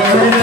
Bye.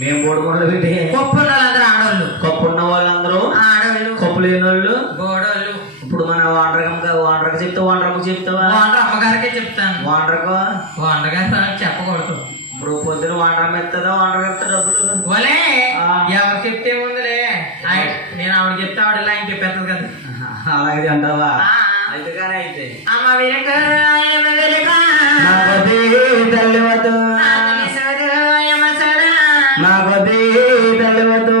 మేము బోడుకోవడం పెట్టి కొప్పున్న వాళ్ళందరూ ఆడవాళ్ళు, కప్పున్న వాళ్ళందరూ ఆడవాళ్ళు, కప్పు లేని వాళ్ళు. గోడోళ్ళు. ఇప్పుడు మన వాండరకు చెప్తావా? వాండరకు చెప్తావా? ఓనర్ అమ్మగారికే చెప్తాను. వాండరకు ఓనర్ గారు చెప్పకూడదు. ఇప్పుడు పొద్దున వాండరం ఎత్తదా? వాండరం ఎత్తా డబ్బులు ఓలే ఎవరు చెప్తే ముందులే, నేను ఆవిడ చెప్తే ఆవిడ ఆయన చెప్పేస్తుంది కదా. అలాగే అంటావా? అయితే కానీ అయితే అమ్మ విరక తల్లివద్దు నాకు తల్లివద్దు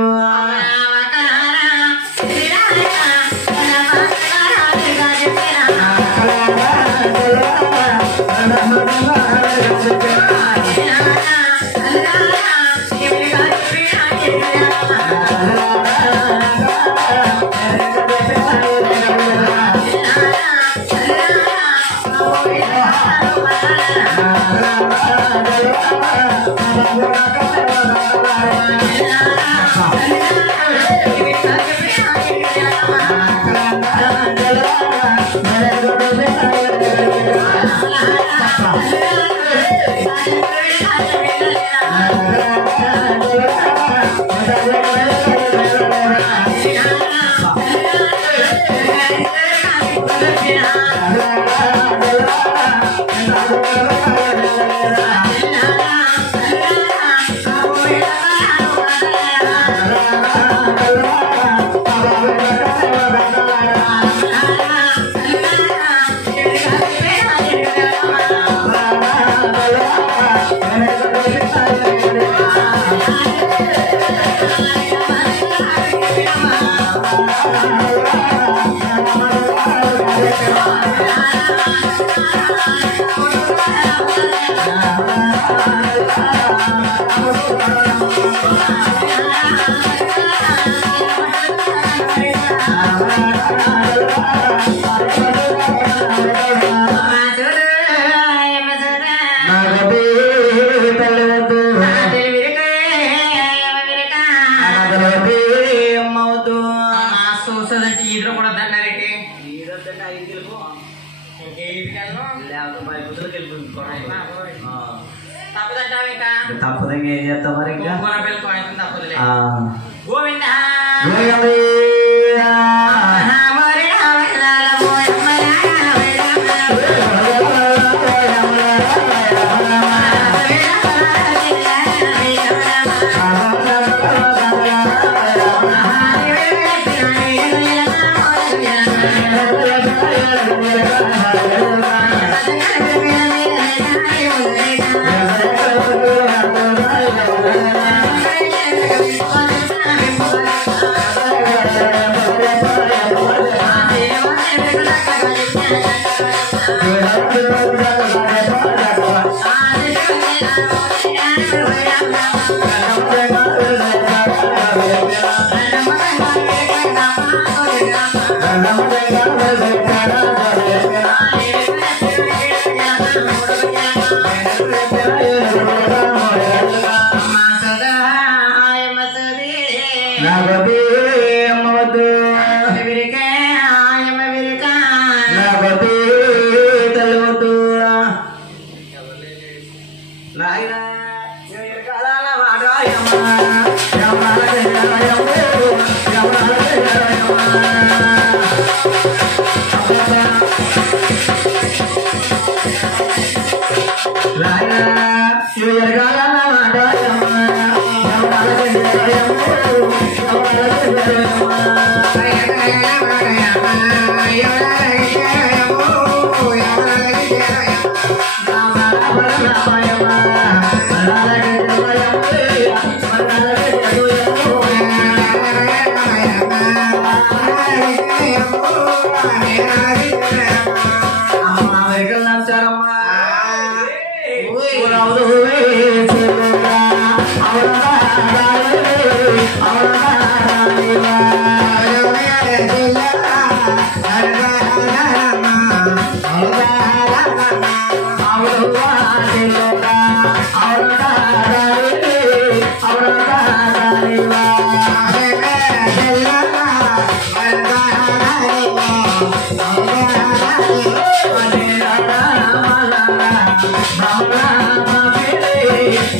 తప్పదంగా ఏం చేస్తాం మరి ఇంకా గోవింద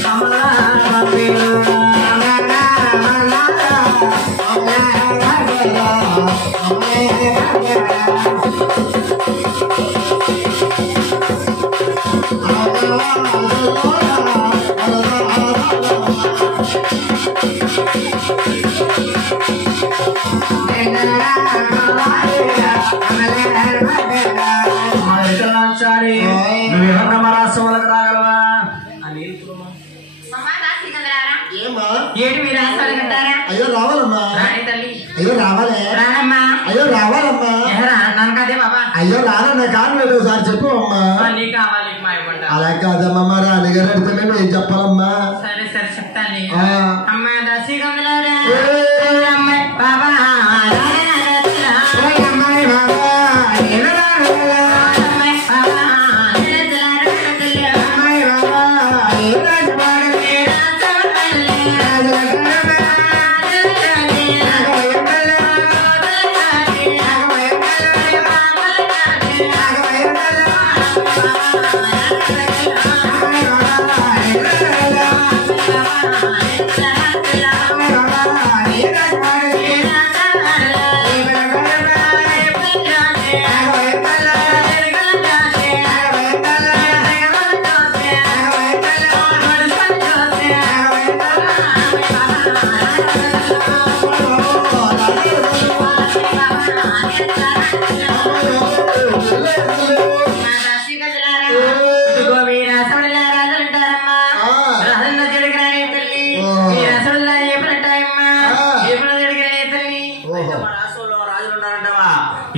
Come on, ఏమా ఏడు మీరు ఆశపడగంటారా? అయ్యో రావాలమ్మా రాణి తల్లి అయ్యో రావాలే రానమ్మా. అయ్యో రావాలమ్మా ఎహరా నన్ను కదే బాబా. అయ్యో రానన్నా కాదు ఒకసారి చెప్పు అమ్మా నీకు కావాలి మా ఇవ్వండి. అలా కాదమ్మా రాణిగారు అడిగితే మేము ఏం చెప్పాలమ్మా సరే సరే చెప్తాను. ఆ. అమ్మ దాసి గమలారా ఏ. అమ్మ బాబా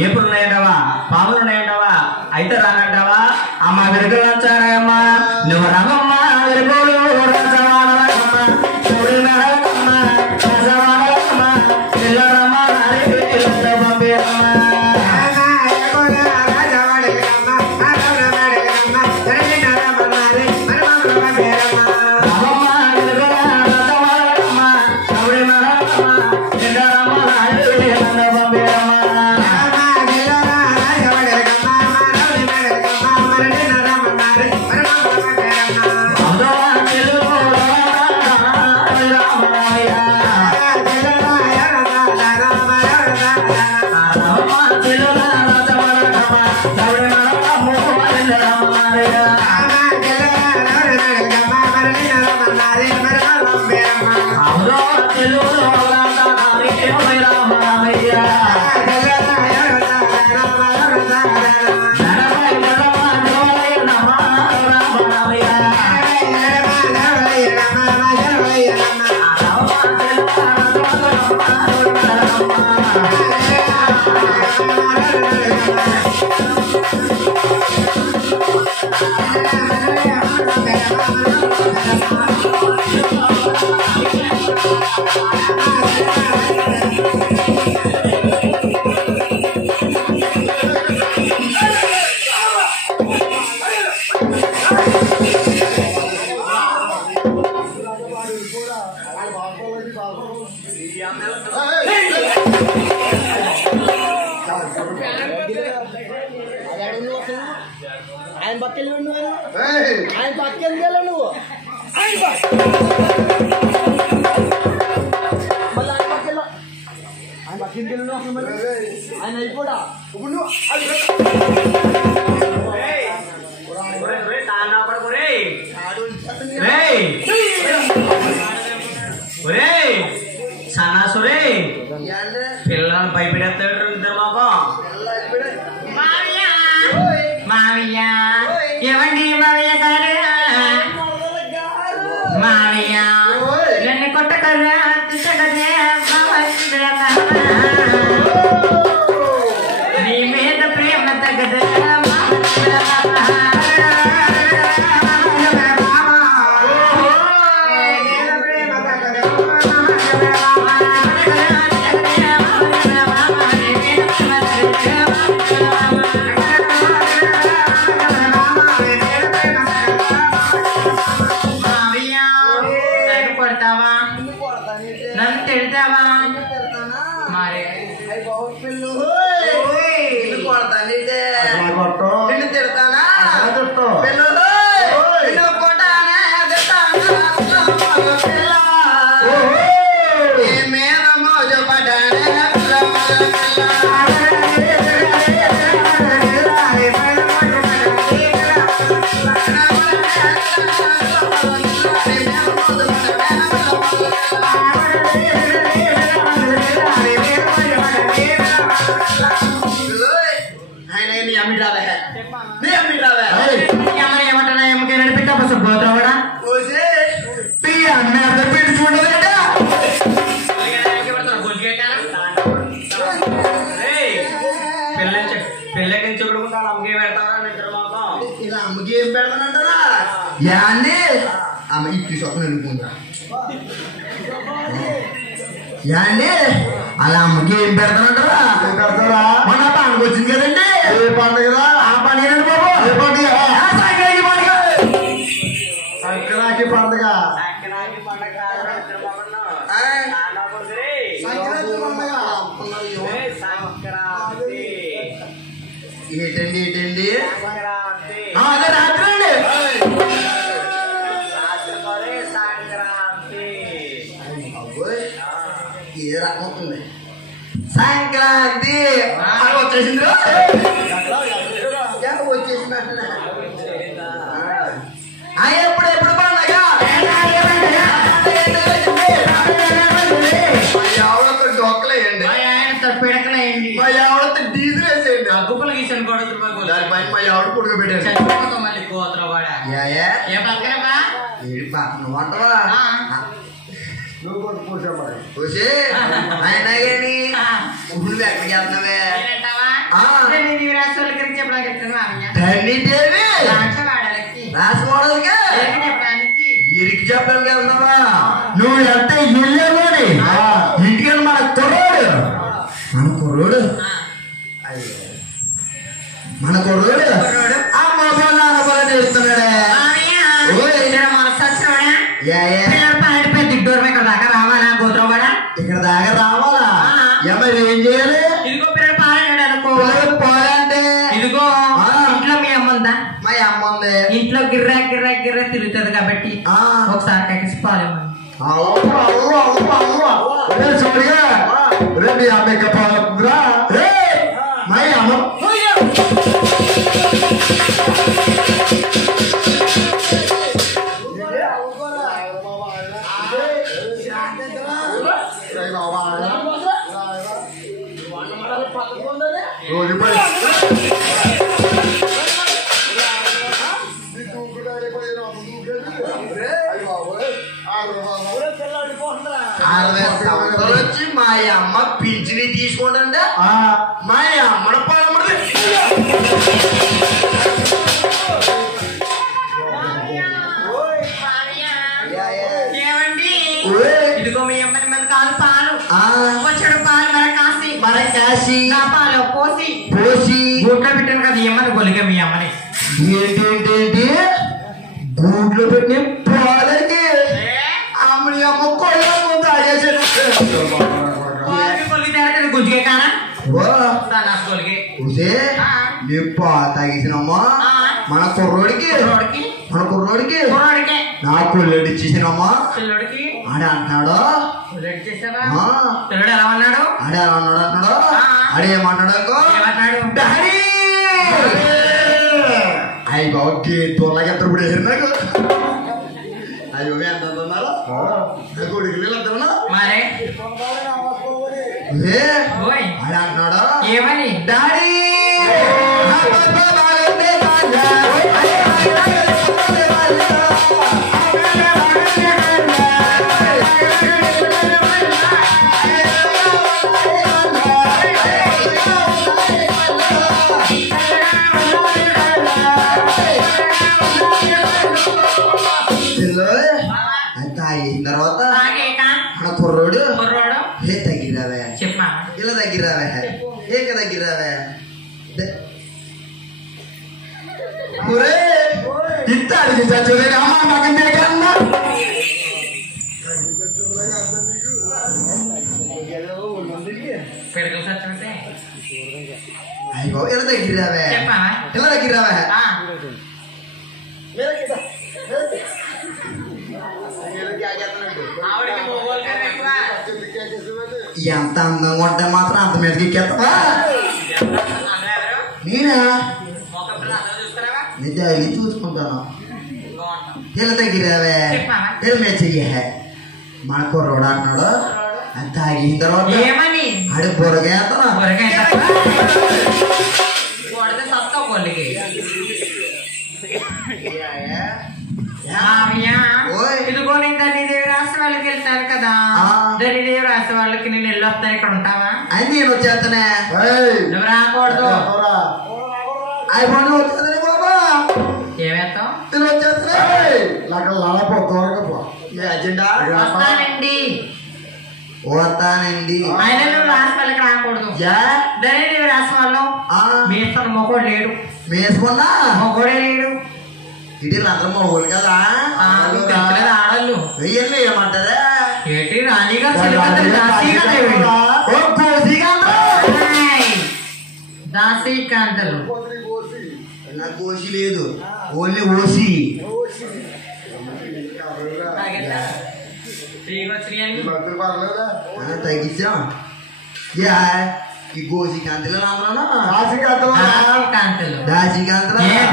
ఏపులున్నాయంటావా పాములున్నాయంటావా అయితే రానంటావా అమ్మ వెనుకలు వచ్చారమ్మా నువ్వు రమ్మమ్మ వెనుకోడు రసవాడలమ్మ చూడు నడవమ్మ రసవాడలమ్మ పిల్లరమ్మ పంపిరమ్మ ఆయన పక్కన నువ్వు ఆయన పక్కన నువ్వు మళ్ళీ ఆయన పక్కన ఆయన పక్కన ఆయన అయిపోడా ఇప్పుడు సన్నాసురే పిల్లలను భయపెడతాడు మాకు మావయ్య ఎవండి మావయ్య గారు మావయ్య నన్ను కొట్టకరా నీ మీద ప్రేమ తగ్గదా నన్ను తిడతావా మరి తిడతానా ఆయన అమ్మిడాలే అనుకుంటా ఏండి అలా అమ్మకి ఏం పెడతానంటారా పెడతారా మన పండుగ వచ్చింది కదండి ఏ పండుగ ఆ పండుగ బాబు ఏ పండుగ సంక్రాంతి పండుగ సంక్రాంతి పండుగ ఏంటండి ఏంటండి అదే రాత్రి అండి ఏ రకం అవుతుంది సంక్రాంతి వచ్చేసింది వచ్చేసింది ఎప్పుడు పండగ డొక్కలేయండి పిడకలేయండి మా ఆవిడతో డీజిల్ వేసేయండి గుప్పలు గీసాను కూడా దానిపైన మా ఆవిడ పుడుకు పెట్టాడు మళ్ళీ కోతరా వాడా ఏ ఏ పక్కనవా ఏడు నువ్వు అంటవా నువ్వు కూడా పూసే ఆయన కానీ ఇప్పుడు ఎక్కడికి వెళ్తున్నావే రాసుకోవడానికి ఇరికి చెప్పడానికి వెళ్తున్నావా నువ్వు ఎంత ఇల్లేమని ఇంటికి మన కుర్రోడు మన కుర్రోడు ఆ మొబైల్ అనుభవం చేస్తున్నాడే ఇక్కడ దాకా రావాలా మరి ఏం చేయాలి ఇదిగో పిల్లలు పాలన్నాడు అనుకో పోవాలంటే ఇదిగో ఇంట్లో మీ అమ్మ ఉందా మా అమ్మ ఉంది ఇంట్లో గిర్రా గిర్రా గిర్రా తిరుగుతుంది కాబట్టి ఒకసారి కక్కేసి పాలేమని మీ అమ్మ ఎక్క పాలురా మా అమ్మ వచ్చి మా అమ్మ పింఛని తీసుకోండి మా అమ్మడ పొలముడు ఇదిగో మీ అమ్మని మన కాదు పాలు వచ్చాడు పాలు మన కాసి నా పాలు పోసి గూట్లో పెట్టాను కదా ఈ అమ్మని గొలిగా మీ అమ్మని ఏంటేంటి గూట్లో పెట్టి పాలకి అమ్మని అమ్మ కొయ్యాలి గుజ్జుకే కానా నీ తాగేసినమ్మా మన కుర్రోడికి నా కొల్లెడు ఇచ్చేసినమ్మా ఆడే అంటున్నాడు పిల్లడు ఎలా ఉన్నాడు ఆడే ఎలా ఉన్నాడు అంటున్నాడు ఆడేమంటాడు డాడీ అయ్యి బాబు గేట్ తోలాగా ఎంత ఇప్పుడు వేసారు నాకు అయ్యో ఎంత అన్నారు కొడుకులు వెళ్తున్నా మరే ఆడే అంటున్నాడు ఏమని డాడీ తాగిన తర్వాత మన కుర్రోడు ఏ తగ్గిరావే చెప్పా ఇలా తగ్గిరావే ఏక తగ్గిరావే ఇంత అడిగి చచ్చుదే అమ్మా మగందే కన్నా పిడకలు చచ్చిపోతే అయ్యో ఇలా తగ్గిరావే చెప్పా ఇలా తగ్గిరావే ఎంత అందంగా ఉంటే మాత్రం అంత మీదకి ఎక్కేస్తావా నేనా నిజాయి చూసుకుంటాను ఇలా తగ్గిరావే ఇలా మెచ్చయ్యే మన కుర్రోడు అన్నాడు అది తాగిన తర్వాత ఆడి బురగేస్తాను ఇదిగో నేను ధనిదేవి రాష్ట్ర వాళ్ళకి వెళ్తాను కదా ధనిదేవి రాష్ట్ర వాళ్ళకి నేను వెళ్ళొస్తా ఇక్కడ ఉంటావా అది నేను వచ్చేస్తానే నువ్వు రాకూడదు అయిపోయి వచ్చేస్తానే బాబా ఏమేస్తావు నేను వచ్చేస్తానే అర్జెంటా వస్తానండి వస్తానండి ఆయన నువ్వు రాసుకోవాలి రాకూడదు దరే నువ్వు రాసుకోవాలో మేస్తాను మొగోడు లేడు మేసుకున్నా మొగోడే లేడు ఇటు అందరూ మొగోడు కదా ఆడళ్ళు వెయ్యండి ఏమంటారా ఏంటి రాణిగా దాసీకాంతలు నాకు ఓసి లేదు ఓన్లీ ఓసి తగ్గించాం ఈ గోసి కాంతలు దాసి కాంతలు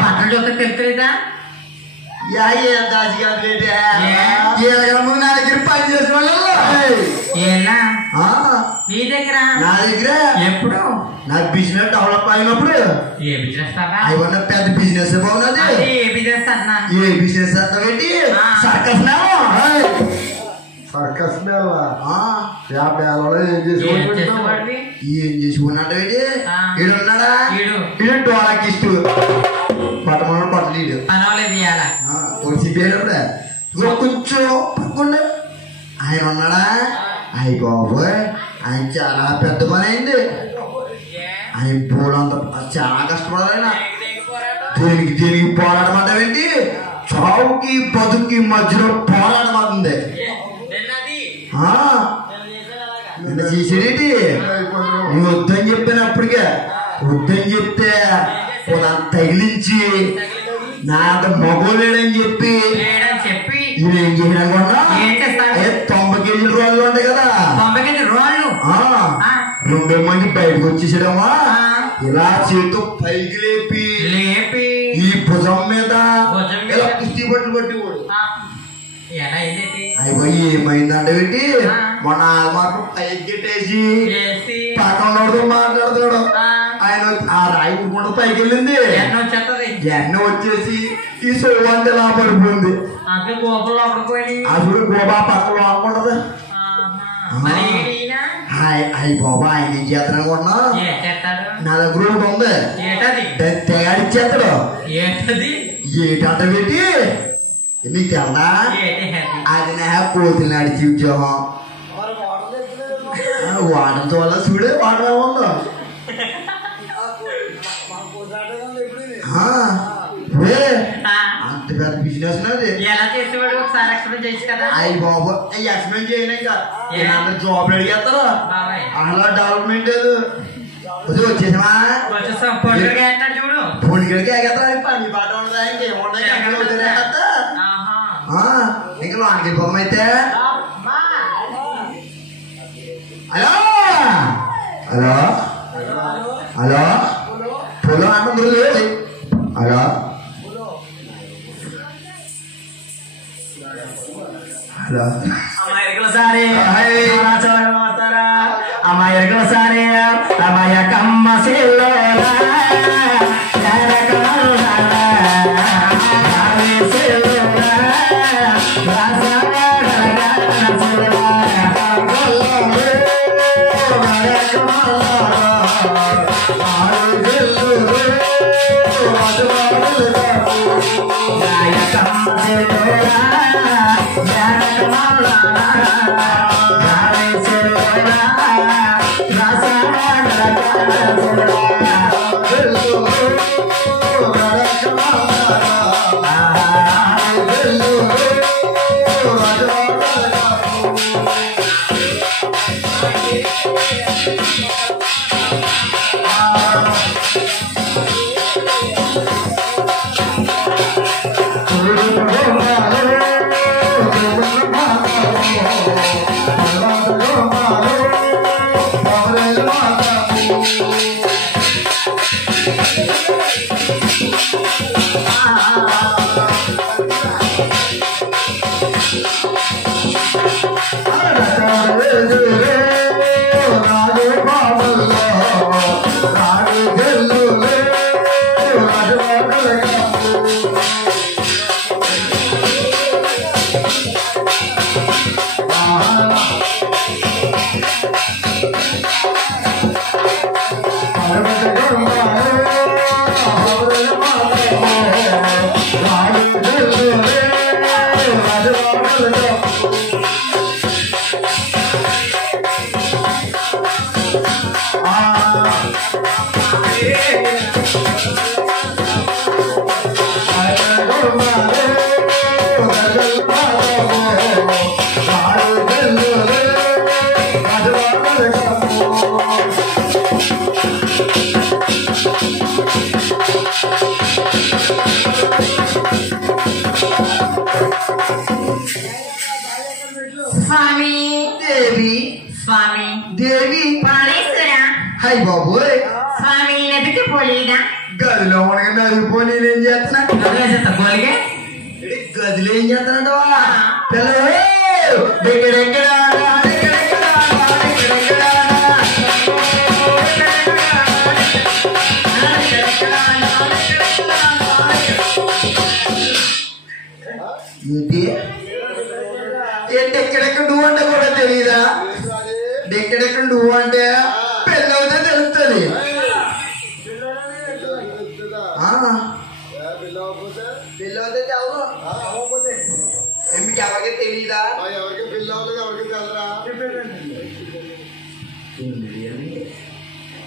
పట్టణ చూస్తే తెలుస్తలేదా దాసి కాంతలు నా దగ్గర పని చేసిన ఏనా నీ దగ్గర నా దగ్గర ఎప్పుడు నా బిజినెస్ డెవలప్ అయినప్పుడు ఏ బిజినెస్ అయిన పెద్ద బిజినెస్ బాగున్నది ఏ బిజినెస్ అన్నా ఏ బిజినెస్ ఏంటి సర్కస్ సర్కస్ ఏం చేసుకున్నాడు ఈడున్నాడా ఈడు డోలాకిస్టు పట్టమని పట్టలేడు కొడిసి పేరుప్పుడే కొంచెం పక్కకుండా ఆయన ఉన్నాడా అయ్యి బాబోయ్ ఆయన చాలా పెద్ద పని అయింది ఆయన పోలంత చాలా కష్టపడాలి దేనికి పోరాడమంటావేంటి చావుకి బతుకి మధ్యలో పోరాడమంటుంది నిన్న చేసేదేంటి నేను వద్దని చెప్పినప్పటికే వద్దని చెప్తే తగిలించి నా అంత మగోలేడని చెప్పి ఈయన ఏం చేసిన 90 కేజీల రాళ్ళు ఉంటాయి కదా 90 కేజీల రాళ్ళు 2 మంది బయటకు వచ్చేసాడమ్మా ఇలా చేతితో పైకి లేపి ఈ భుజం మీద ఇలా కుస్తీ పట్టు పట్టేవాడు అయిపోయి ఏమైందంటే పెట్టి మొన్న మాత్రం పైకి కట్టేసి పక్కన మాట్లాడతాడు ఆయన ఆ రాయి ఊరుకుంటూ పైకి వెళ్ళింది ఎన్న వచ్చేసి ఈ సోవంటే ఇలా పడిపోయింది అసలు గోబా పక్కలో అనుకుంటది అయ్యి బాబా ఆయన ఏం చేస్తాను అనుకుంటున్నా నా దగ్గర ఒకటి ఉంది తెగాడిచ్చేస్తాడు ఏటంట పెట్టి నీకు తెల్దా అది నా కోతులు నడిచి ఉద్యోగం వాడంతో వల్ల చూడే వాడడం ఉందో అంత పెద్ద బిజినెస్ అయ్యి బాబు ఎక్స్ప్లెయిన్ చేయను ఇంకా అందరు జాబ్లు అడిగేస్తారు అలా డెవలప్మెంట్ లేదు వచ్చేసామా పొడిగడికి ఎగేస్తారు పని పాట ఉండదా ఇంకేముంటాయి ఇంకా లాంటి పొలం అయితే హలో హలో హలో పొలం అంటుంది హలో హలో అమ్మాయిల సారే అమ్మాయ కమ్మ సిల్లో స్వామి దేవి స్వామి దేవి ప్రాణేశ్వర హై బాబోయ్ స్వామి నదికి పోలేదా గదిలో ఉండగా నదిపోయి నేనేం చేస్తున్నా గోలిగే గదిలో ఏం చేస్తున్నాడు పిల్లలు ఎక్కడెక్కడ నువ్వు అంటే కూడా తెలియదా ఎక్కడెక్కడ నువ్వు అంటే పెళ్ళవుతే తెలుస్తుంది పెళ్ళవుతే మీకు ఎవరికి తెలియదా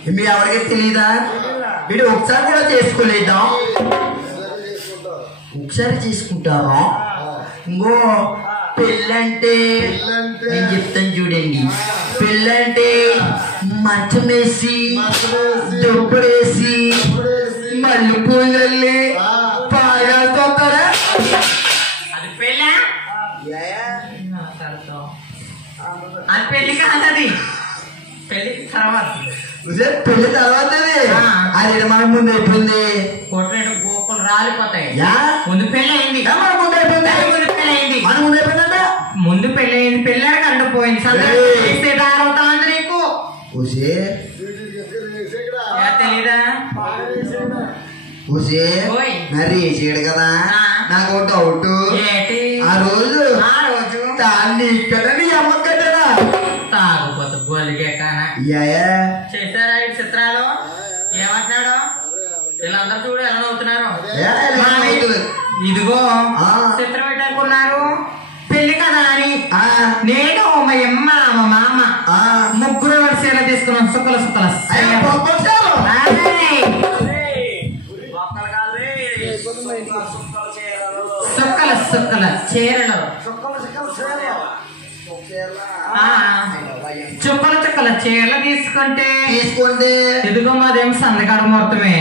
మీకు ఎవరికి తెలియదా వీడు ఒకసారి కూడా చేసుకోలేదా ఒకసారి చేసుకుంటారా ఇంకో పెళ్ళంటే నేను చెప్తాను చూడండి పెళ్ళంటే మంచం వేసి దుప్పడేసి మల్లె పూలల్లి బాగా తోతారా అది పెళ్ళ అది పెళ్లి కాదది పెళ్లి తర్వాత పెళ్లి తర్వాత అది మన ముందు అయిపోయింది కొట్టినట్టు గోపులు రాలిపోతాయి ముందు పెళ్లి అయింది మన ముందు అయిపోయింది ముందు పెళ్లి అయింది మన ముందు అయిపోయిందంట ముందు పెళ్లి అయింది పెళ్ళాడు కండిపోయింది అవుతా ఉంది నీకు తెలీదా మరి వేసాడు కదా నాకు డౌట్ ఆ రోజు తాన్ని ఇక్కడ నీ అమ్మకట్టనా తాగుపోతే గొలిగే కానా చేశారా ఈ చిత్రాలు ఏమంటున్నాడు వీళ్ళందరూ చూడు ఎలా నవ్వుతున్నారు ఇదిగో చిత్రం ఏంటనుకున్నారు పెళ్లి కదా అని నేను మా అమ్మ మా మామ ముగ్గురు వరుస తీసుకున్నాం సుక్కల సుక్కల సుక్కల సుక్కల చీరలు చుక్కల చుక్కల చీరలు తీసుకుంటే ఇదిగో మాదేం సందకాడ ముహూర్తమే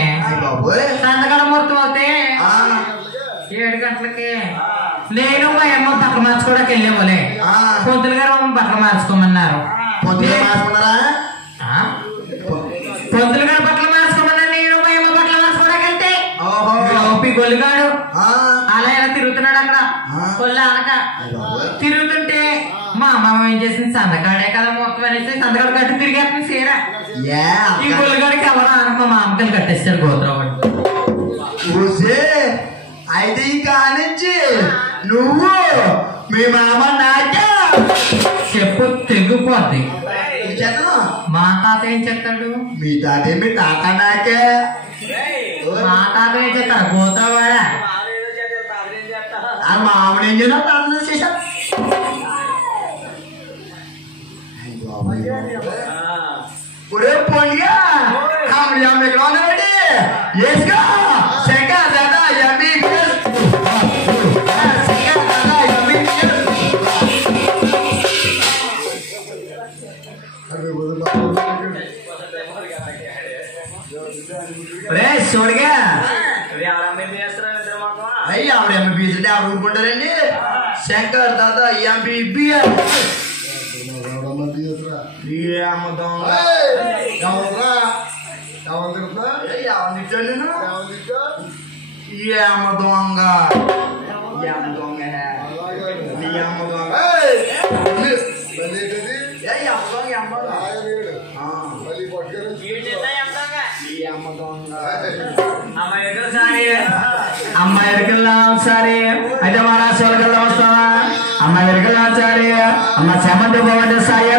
సందకాడ ముహూర్తం అవుతే 7 గంటలకి నేను మా అమ్మ బట్టలు మార్చుకోవడానికి వెళ్ళాములే పొద్దులు గారు బట్టలు మార్చుకోమన్నారు పొద్దులు గారు బట్టలు మార్చుకోమన్నారు నేను మా అమ్మ బట్టలు మార్చుకోవడానికి వెళ్తే గొల్లుగాడు అలా ఎలా తిరుగుతున్నాడు అక్కడ కొల్లు అనక తిరుగుతుంటే మా అమ్మమ్మ ఏం చేసింది సందకాడే కదా మొత్తం అనేసి సందకాడు కట్టి తిరిగేస్తుంది చీర ఈ గొల్లుగాడికి ఎవరో అనక మా అమ్మకలు కట్టేస్తారు గోత్రం అయితే ఇంకా నుంచి నువ్వు మీ మామ నాకే చెప్పు తెగిపోద్ది మా తాత ఏం చెప్తాడు మీ తాత మీ తాత నాకే మా తాత ఏం చెప్తాడు గోత్రవాడా ఆ మామూలు ఏం చేసినా తాత చేసా ఒరే పొండిగా ఎక్కడ ఉన్నాడు వేసుకో శంకర్ దాదా చూడగా అయ్యి ఆవిడ ఎంబీబీఎస్ అంటే ఆవిడ ఊరుకుంటారండి శంకర్ దాదా ఎంబీబీఎస్ అమ్మాయి ఎక్కడికెళ్ళా సరే అయితే మా రాశి వాళ్ళకెళ్ళా వస్తావా అమ్మాయి ఎక్కడికెళ్ళా సరే అమ్మ చెమంటే బాగుంటే సాయి